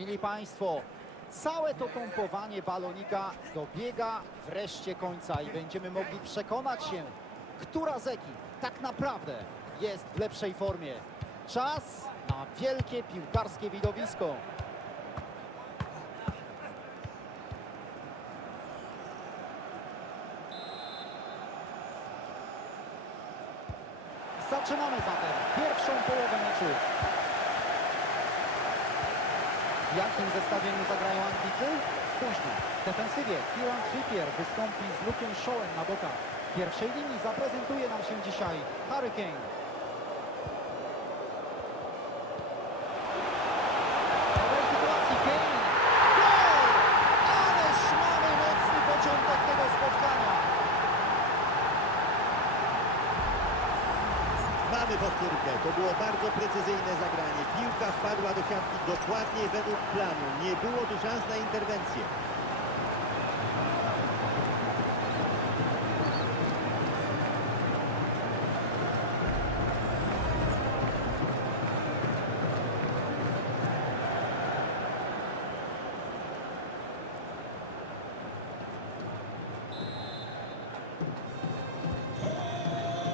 Mili Państwo, całe to pompowanie balonika dobiega wreszcie końca i będziemy mogli przekonać się, która z ekip tak naprawdę jest w lepszej formie. Czas na wielkie piłkarskie widowisko. Zaczynamy zatem pierwszą połowę meczu. Zestawieniu zagrają Anglicy? Spójrzmy. W defensywie Kieran Trippier wystąpi z Luke'em Shawem na bokach. W pierwszej linii zaprezentuje nam się dzisiaj Harry Kane. Mamy powtórkę. To było bardzo precyzyjne zagranie. Piłka wpadła do siatki dokładnie według planu. Nie było tu szans na interwencję.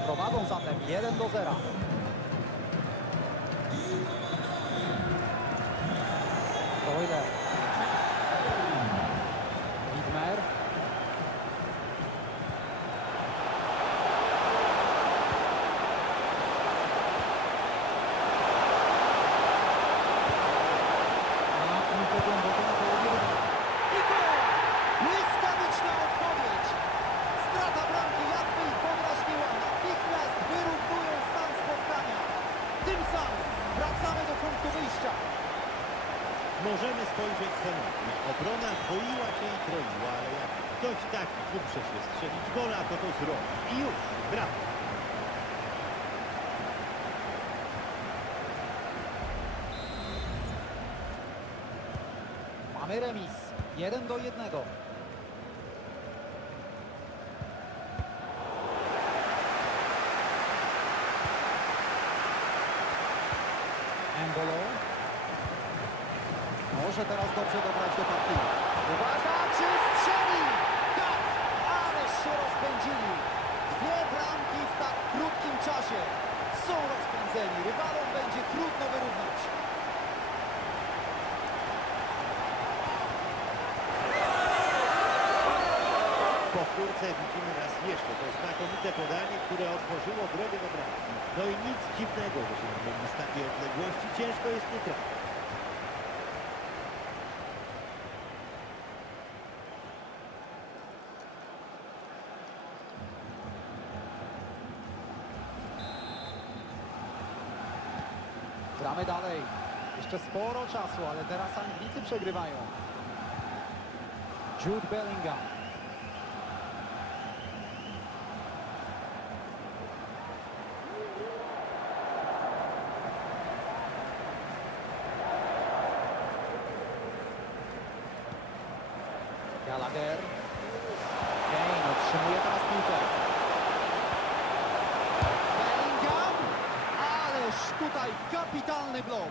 Prowadzą zatem 1 do 0. Freuler. Widmer. A piłkę głęboko na połowie rynku. I gol! Błyskawiczna odpowiedź! Strata bramki jakby ich podrażniła. Natychmiast wyrównują stan spotkania. Tym samym wracamy do punktu wyjścia. Możemy spojrzeć ponownie. Obrona dwoiła się i troiła, ale jak ktoś taki uprze się strzelić gola, to zrobi. I już, brawo. Mamy remis. 1 do 1. Embolo. Może teraz dobrze dobrać do partnerów. Uwaga, czy strzeli? Tak, ależ się rozpędzili. Dwie bramki w tak krótkim czasie. Są rozpędzeni. Rywalom będzie trudno wyrównać. W powtórce widzimy raz jeszcze to znakomite podanie, które otworzyło drogę do bramki. No i nic dziwnego, że się z takiej odległości. Ciężko jest nie trafić. Gramy dalej. Jeszcze sporo czasu, ale teraz Anglicy przegrywają. Jude Bellingham. Gallagher. Kane otrzymuje teraz piłkę. Bellingham! Ależ tutaj kapitalny blok.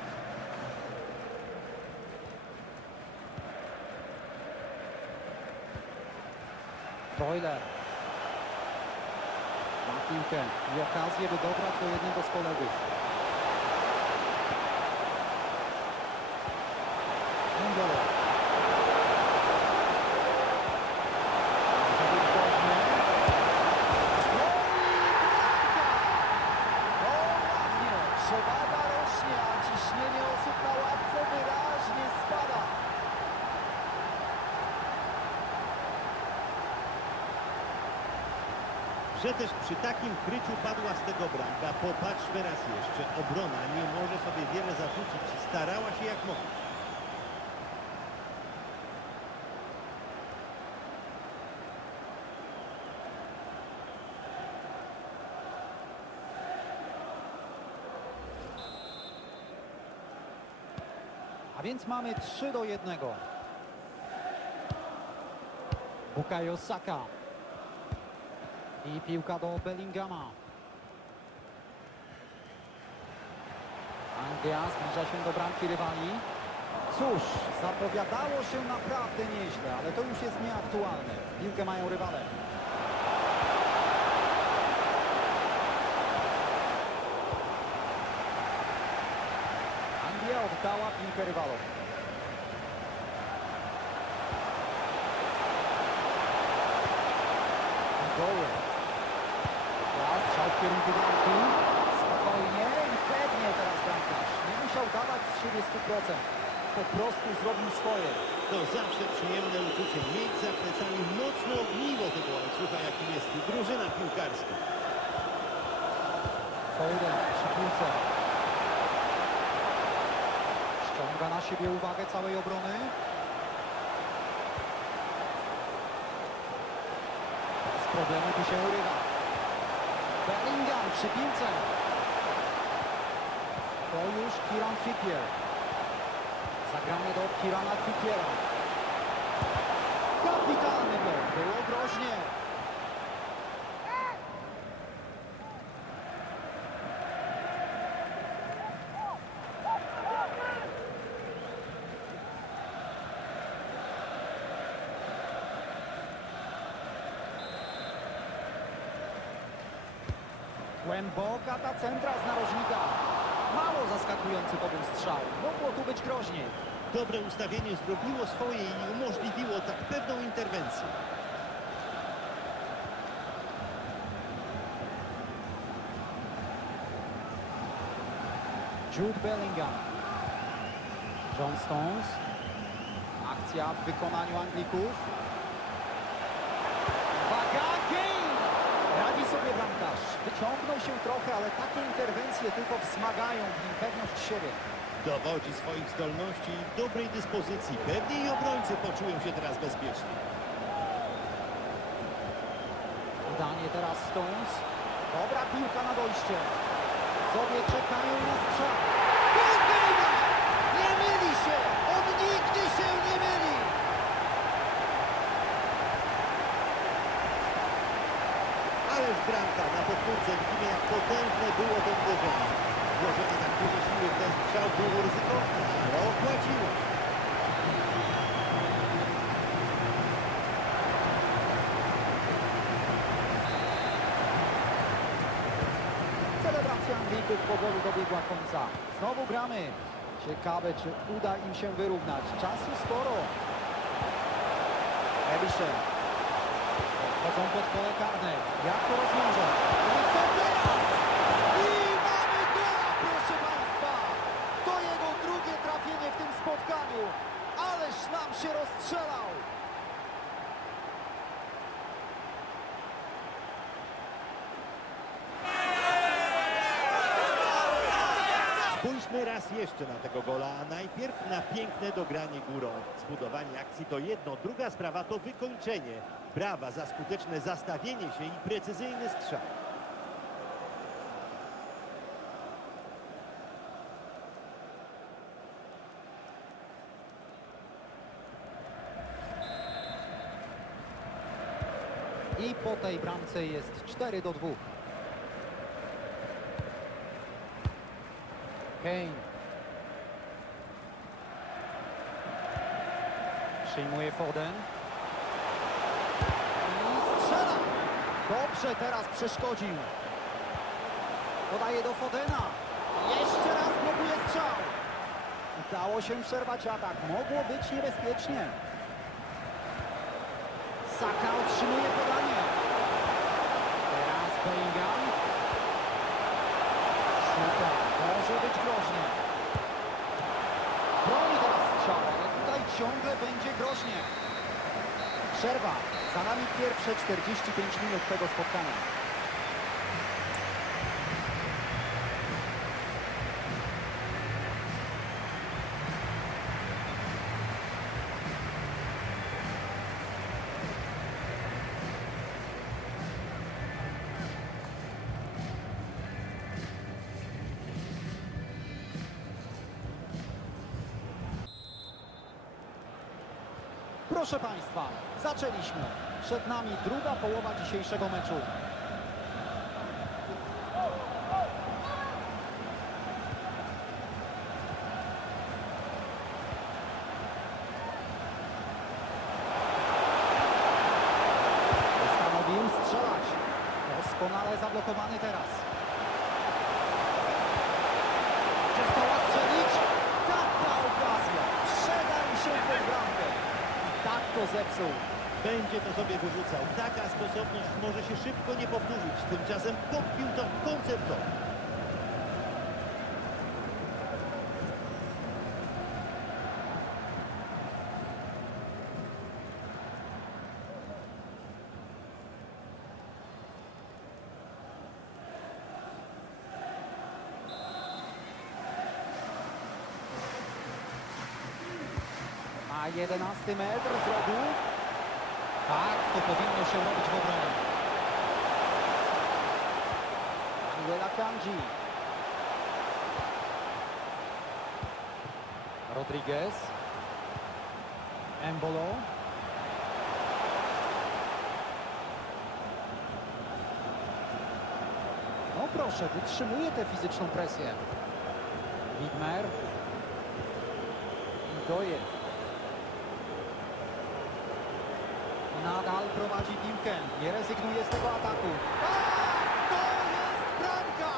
Freuler. Ma piłkę i okazję, by dobrać do jednego z kolegów. Embolo. Może być groźny. No i bramka! O, ładnie! Przewaga rośnie, a ciśnienie osób na ławce wyraźnie spada. Że też przy takim kryciu padła z tego bramka. Popatrzmy raz jeszcze. Obrona nie może sobie wiele zarzucić. Starała się jak mogła. A więc mamy 3 do 1. Bukayo Saka. I piłka do Bellingama. Anglia zbliża się do bramki rywali. Cóż, zapowiadało się naprawdę nieźle, ale to już jest nieaktualne. Piłkę mają rywale. Anglia oddała piłkę rywalom. Kierunku bramki. Spokojnie i pewnie teraz bramkarz. Nie musiał dawać z siebie 100%. Po prostu zrobił swoje. To zawsze przyjemne uczucie mieć za plecami mocno ogniwo tego łańcucha, jakim jest drużyna piłkarska. Foden przy piłce. Ściąga na siebie uwagę całej obrony. Z problemu tu się urywa. Bellingham przy piłce. To już Kiran Trippier. Zagramy do Kirana Trippiera. Kapitalny blok. Było groźnie. Głęboka ta centra z narożnika. Mało zaskakujący to był strzał. Mogło tu być groźniej. Dobre ustawienie zrobiło swoje i umożliwiło tak pewną interwencję. Jude Bellingham. John Stones. Akcja w wykonaniu Anglików. Uwaga, Kane! Wyciągnął się trochę, ale takie interwencje tylko wzmagają w nim pewność siebie. Dowodzi swoich zdolności i dobrej dyspozycji. Pewnie i obrońcy poczują się teraz bezpiecznie. Udanie teraz Stones. Dobra piłka na dojście. Widzowie czekają na strzał. Gol Kane'a! Nie myli się! On nigdy się nie myli! Ależ bramka na powtórce widzimy jak potężne było to uderzenie. Włożenie tak dużo siły w ten strzał było ryzykowne, ale opłaciło. Celebracja Anglików po golu dobiegła końca. Znowu gramy. Ciekawe, czy uda im się wyrównać. Czasu sporo. Ebisze. Wchodzą pod pole karne. Jak to rozwiąże? No teraz? I mamy gola, proszę Państwa! To jego drugie trafienie w tym spotkaniu. Ależ nam się rozstrzelał. Spójrzmy raz jeszcze na tego gola, a najpierw na piękne dogranie górą. Zbudowanie akcji to jedno, druga sprawa to wykończenie. Brawa za skuteczne zastawienie się i precyzyjny strzał. I po tej bramce jest 4 do 2. Kane. Przyjmuje Foden. Strzela. Dobrze teraz przeszkodził. Podaje do Fodena. Jeszcze raz blokuje strzał. Udało się przerwać atak. Mogło być niebezpiecznie. Saka otrzymuje podanie. Teraz Bellingham. Szuka. Może być groźnie. Broni teraz strzał, ale tutaj ciągle będzie groźnie. Przerwa. Za nami pierwsze 45 minut tego spotkania. Proszę Państwa, zaczęliśmy. Przed nami druga połowa dzisiejszego meczu. Postanowił strzelać. Doskonale zablokowany teraz. Czy zdoła strzelić? Taka okazja. Przydał się w tę bramkę. I tak to zepsuł. Będzie to sobie wyrzucał. Taka sposobność może się szybko nie powtórzyć. Tymczasem podbił to koncertowo. A 11 metr z rogu. Tak, to powinno się robić w obronie. Manuela Kanji. Rodriguez. Embolo. No proszę, wytrzymuje tę fizyczną presję. Widmer. Doje. Nadal prowadzi piłkę. Nie rezygnuje z tego ataku. Tak! To jest bramka!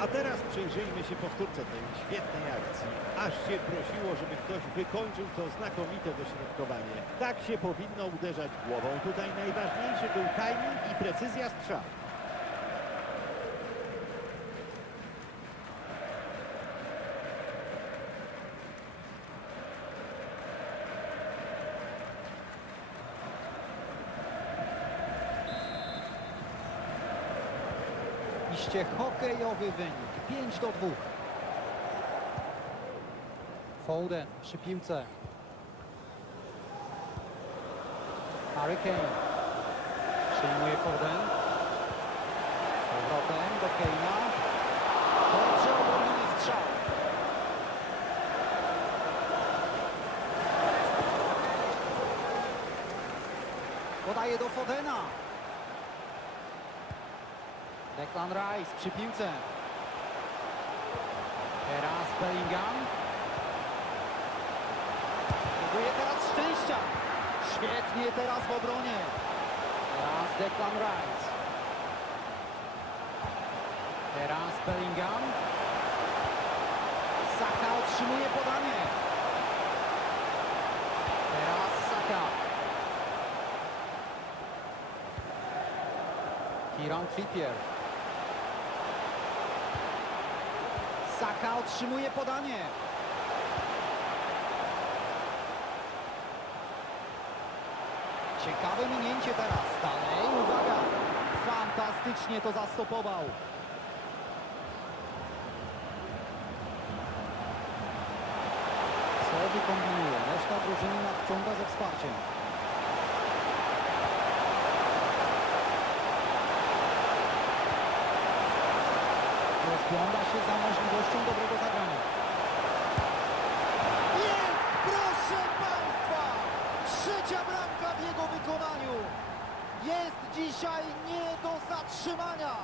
A teraz przyjrzyjmy się powtórce tej świetnej akcji. Aż się prosiło, żeby ktoś wykończył to znakomite dośrodkowanie. Tak się powinno uderzać głową. Tutaj najważniejszy był timing i precyzja strzału. Iście hokejowy wynik. 5 do 2. Foden przy piłce. Harry Kane. Przyjmuje Foden. Powrotem do Kane'a. Dobrze obroniony strzał. Podaje do Fodena. Declan Rice przy piłce. Teraz Bellingham. Próbuje teraz szczęścia. Świetnie teraz w obronie. Teraz Declan Rice. Teraz Bellingham. Saka otrzymuje podanie. Teraz Saka. Kieran Trippier. Saka otrzymuje podanie. Ciekawe minięcie teraz. Dalej, uwaga. Fantastycznie to zastopował. Co wykombinuje? Reszta drużyny nadciąga ze wsparciem. Rozgląda się za możliwością dobrego zagrania. Jest, proszę Państwa! Trzecia bramka w jego wykonaniu. Jest dzisiaj nie do zatrzymania.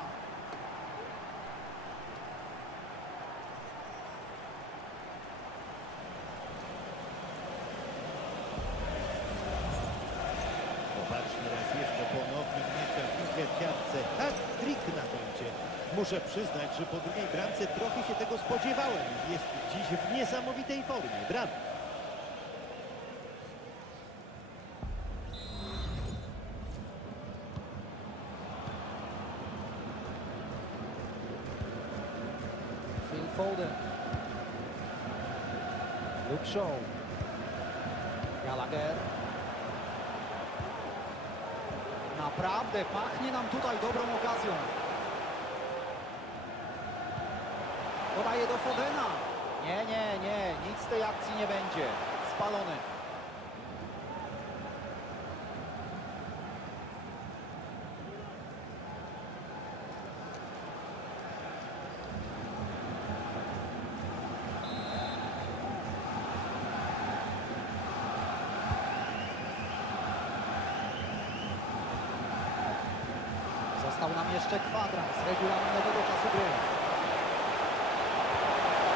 Popatrzmy raz jeszcze ponownie Mieszka piłkę w siatce. Hat-trick na koncie. Muszę przyznać, że po drugiej bramce trochę się tego spodziewałem. Jest dziś w niesamowitej formie. Brawo. Phil Foden. Luke Shaw. Gallagher. Naprawdę pachnie nam tutaj dobrą okazją. Podaje do Fodena. Nie, nie, nie. Nic z tej akcji nie będzie. Spalony. Został nam jeszcze kwadrans regulaminowego czasu gry.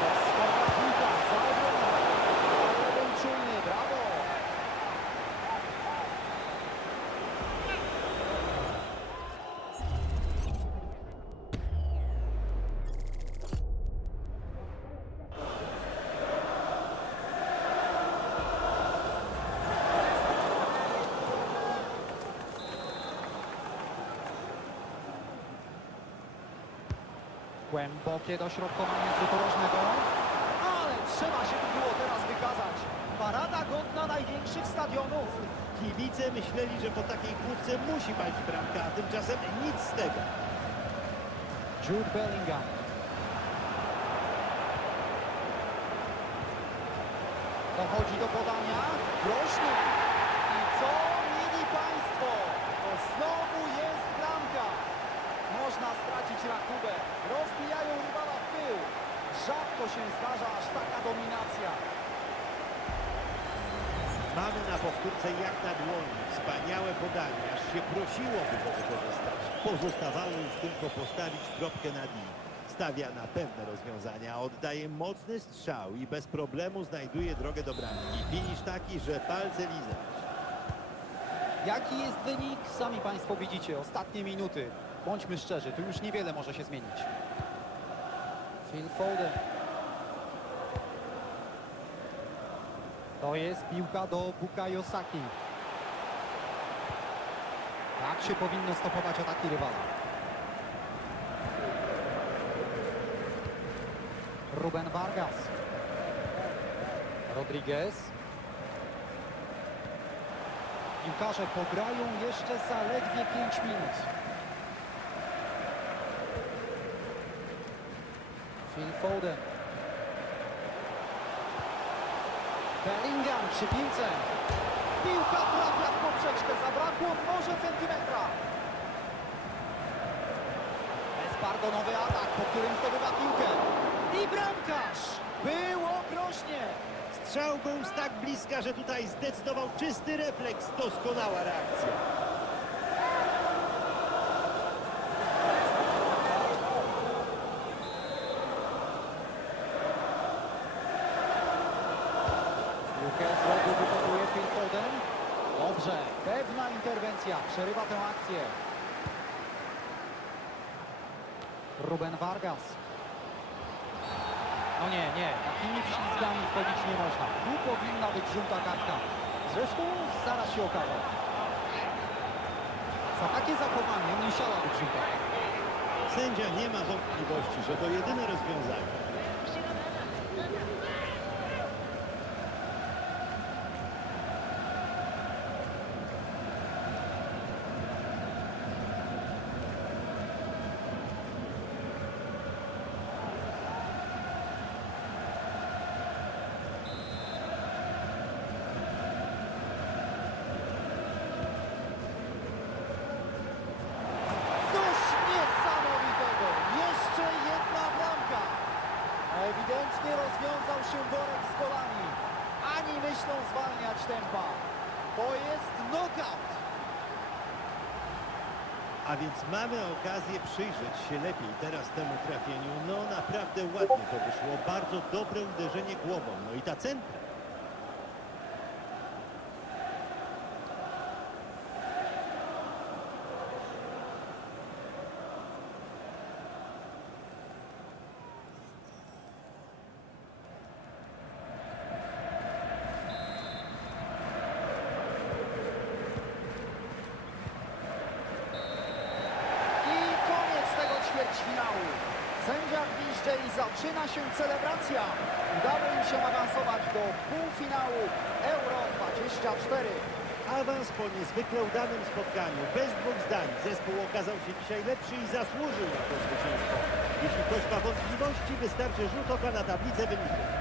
Doskonała piłka, za obroną. Lewą czujny, brawo! Głębokie dośrodkowanie z rzutu rożnego. Trzeba się tu było teraz wykazać. Parada godna największych stadionów. Kibice myśleli, że po takiej główce musi paść bramka, a tymczasem nic z tego. Jude Bellingham. Dochodzi do podania. Groźny. I co mieli Państwo? To znowu jest bramka. Można stracić rachubę. Rozbijają rywala w tył. Rzadko się zdarza aż taka dominacja. Mamy na powtórce jak na dłoni. Wspaniałe podanie, aż się prosiło, by go wykorzystać. Pozostawało już tylko postawić kropkę na D. Stawia na pewne rozwiązania, oddaje mocny strzał i bez problemu znajduje drogę do bramki. Finisz taki, że palce lizać. Jaki jest wynik? Sami Państwo widzicie. Ostatnie minuty. Bądźmy szczerzy, tu już niewiele może się zmienić. Phil Foden. To jest piłka do Bukayo Saki. Tak się powinno stopować ataki rywala. Ruben Vargas. Rodriguez. Piłkarze pograją jeszcze zaledwie 5 minut. Phil Foden. Bellingham przy piłce. Piłka trafia w poprzeczkę. Zabrakło może centymetra. Bezpardonowy atak, po którym zdobywa piłkę. I bramkarz. Było groźnie. Strzał był z tak bliska, że tutaj zdecydował czysty refleks. Doskonała reakcja. Piłkę z rogu wykonuje Phil Foden. Dobrze, pewna interwencja, przerywa tę akcję. Ruben Vargas. No nie, nie, takimi wślizgami wchodzić nie można. Tu powinna być żółta kartka. Zresztą zaraz się okaże. Za takie zachowanie musiała być żółta. Sędzia nie ma wątpliwości, że to jedyne rozwiązanie. Więc mamy okazję przyjrzeć się lepiej teraz temu trafieniu. No naprawdę ładnie to wyszło. Bardzo dobre uderzenie głową. No i ta centra. I koniec tego ćwierćfinału. Sędzia gwizdże i zaczyna się celebracja. Udało im się awansować do półfinału Euro 24. Awans po niezwykle udanym spotkaniu. Bez dwóch zdań. Zespół okazał się dzisiaj lepszy i zasłużył na to zwycięstwo. Jeśli ktoś ma wątpliwości, wystarczy rzut oka na tablicę wyników.